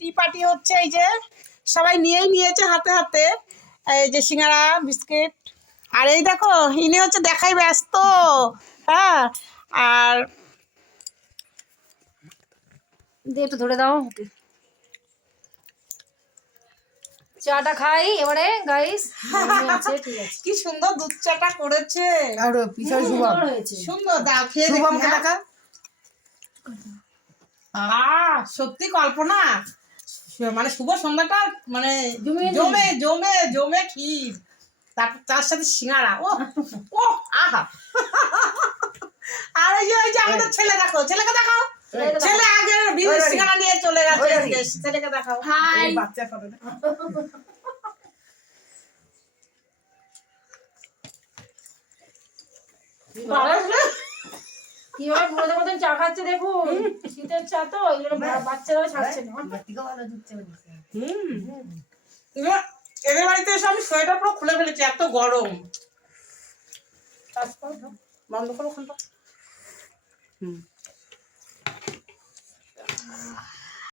Tea party হচ্ছে, এই যে সবাই নিয়েই নিয়েছে হাতে হাতে এই যে সিঙ্গারা বিস্কিট। আর এই দেখো ইনি হচ্ছে দেখাই ব্যস্ত। হ্যাঁ, আর দিয়ে একটু ধরে দাও ওকে। চাটা খাই এবারে গাইস। আছে ঠিক আছে। কি সুন্দর দুধ চাটা করেছে। আর পিছনে শুভম সুন্দর হয়েছে। সুন্দর, দাও খেয়ে দেখি। শুভমকে দেখা। সত্যি কল্পনা, মানে শুভ সন্ধ্যাটা মানে জমে জমে জমে জমে ক্ষীর, তারপর তার সাথে সিঙ্গারা। ও ও আহা। আর ওই যে আমাদের ছেলে দেখো, ছেলেকে দেখাও। ছেলে আগে সিঙ্গারা নিয়ে চলে গেছে, ছেলেকে দেখাও। হাই বাচ্চা করে না। কিভাবে বুড়োদের মতন চা খাচ্ছে দেখুন। শীতের চা তো ওই জন্য বাচ্চারাও ছাড়ছে না। এদের বাড়িতে এসে আমি সোয়েটার পুরো খুলে ফেলেছি, এত গরম। বন্ধ করো ওখানটা।